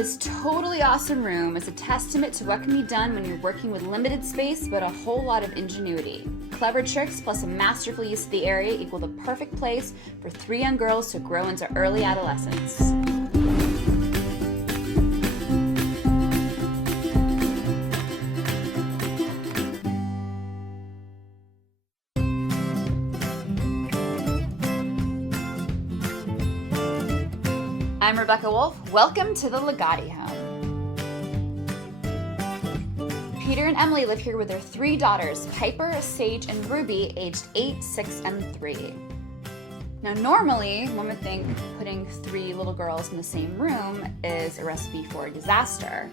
This totally awesome room is a testament to what can be done when you're working with limited space but a whole lot of ingenuity. Clever tricks plus a masterful use of the area equal the perfect place for 3 young girls to grow into early adolescence. I'm Rebecca Wolf. Welcome to the Legati home. Peter and Emily live here with their 3 daughters, Piper, Sage, and Ruby, aged 8, 6, and 3. Now, normally, one would think putting 3 little girls in the same room is a recipe for disaster.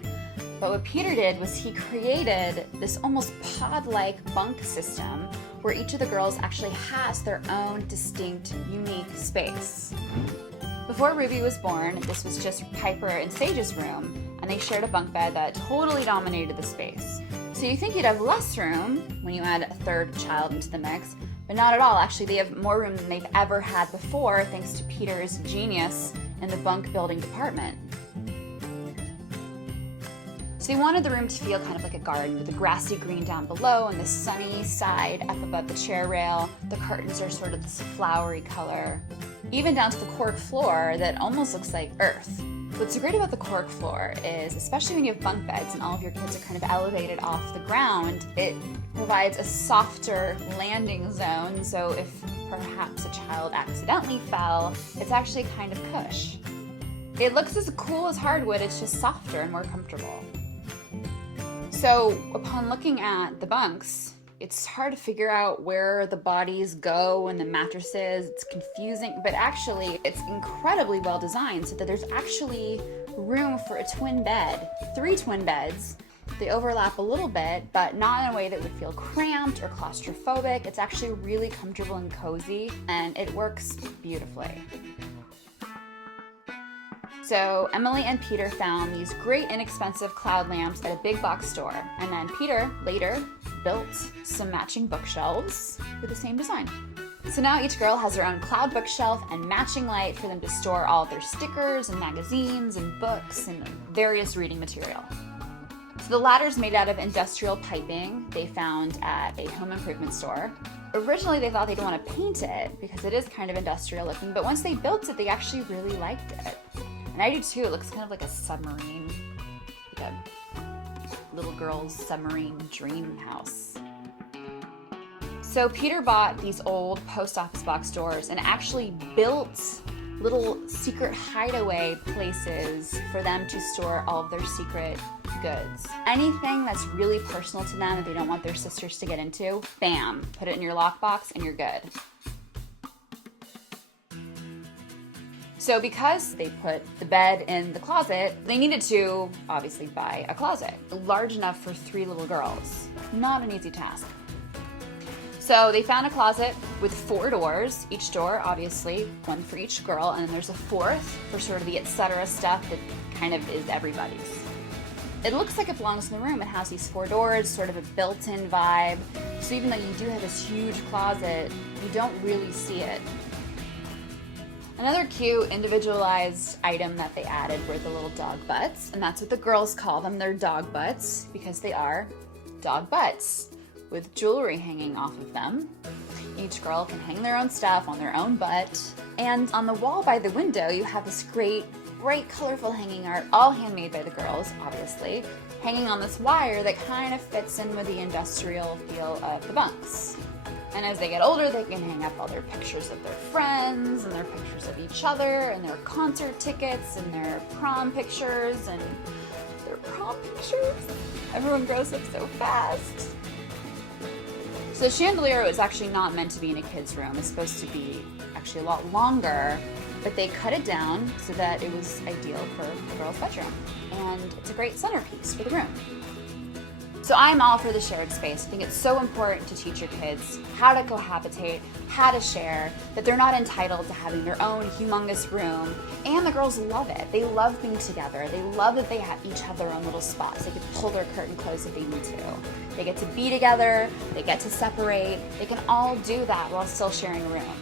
But what Peter did was he created this almost pod-like bunk system where each of the girls actually has their own distinct, unique space. Before Ruby was born, this was just Piper and Sage's room, and they shared a bunk bed that totally dominated the space. So you think you'd have less room when you add a 3rd child into the mix, but not at all. Actually, they have more room than they've ever had before, thanks to Peter's genius in the bunk building department. So they wanted the room to feel kind of like a garden with the grassy green down below and the sunny side up above the chair rail. The curtains are sort of this flowery color, even down to the cork floor that almost looks like earth. What's so great about the cork floor is, especially when you have bunk beds and all of your kids are kind of elevated off the ground, it provides a softer landing zone, so if perhaps a child accidentally fell, it's actually kind of cush. It looks as cool as hardwood, it's just softer and more comfortable. So upon looking at the bunks, it's hard to figure out where the bodies go and the mattresses. It's confusing, but actually it's incredibly well designed so that there's actually room for a twin bed, 3 twin beds. They overlap a little bit, but not in a way that would feel cramped or claustrophobic. It's actually really comfortable and cozy, and it works beautifully. So Emily and Peter found these great inexpensive cloud lamps at a big box store, and then Peter later built some matching bookshelves with the same design. So now each girl has their own cloud bookshelf and matching light for them to store all of their stickers and magazines and books and various reading material. So the ladder's made out of industrial piping they found at a home improvement store. Originally they thought they didn't want to paint it because it is kind of industrial looking, but once they built it, they actually really liked it. And I do too. It looks kind of like a submarine, like a little girl's submarine dream house. So Peter bought these old post office box doors and actually built little secret hideaway places for them to store all of their secret goods. Anything that's really personal to them that they don't want their sisters to get into, bam, put it in your lockbox and you're good. So because they put the bed in the closet, they needed to obviously buy a closet large enough for 3 little girls. Not an easy task. So they found a closet with 4 doors, each door obviously one for each girl, and then there's a 4th for sort of the etc. stuff that kind of is everybody's. It looks like it belongs in the room. It has these 4 doors, sort of a built-in vibe. So even though you do have this huge closet, you don't really see it. Another cute individualized item that they added were the little dog butts, and that's what the girls call them. They're dog butts because they are dog butts with jewelry hanging off of them. Each girl can hang their own stuff on their own butt. And on the wall by the window, you have this great, bright, colorful hanging art, all handmade by the girls, obviously, hanging on this wire that kind of fits in with the industrial feel of the bunks. And as they get older, they can hang up all their pictures of their friends and their pictures of each other and their concert tickets and their prom pictures and their prom pictures. Everyone grows up so fast. So the chandelier was actually not meant to be in a kid's room. It's supposed to be actually a lot longer, but they cut it down so that it was ideal for the girl's bedroom. And it's a great centerpiece for the room. So I'm all for the shared space. I think it's so important to teach your kids how to cohabitate, how to share, that they're not entitled to having their own humongous room. And the girls love it. They love being together. They love that they each have their own little spots. They can pull their curtain close if they need to. They get to be together. They get to separate. They can all do that while still sharing a room.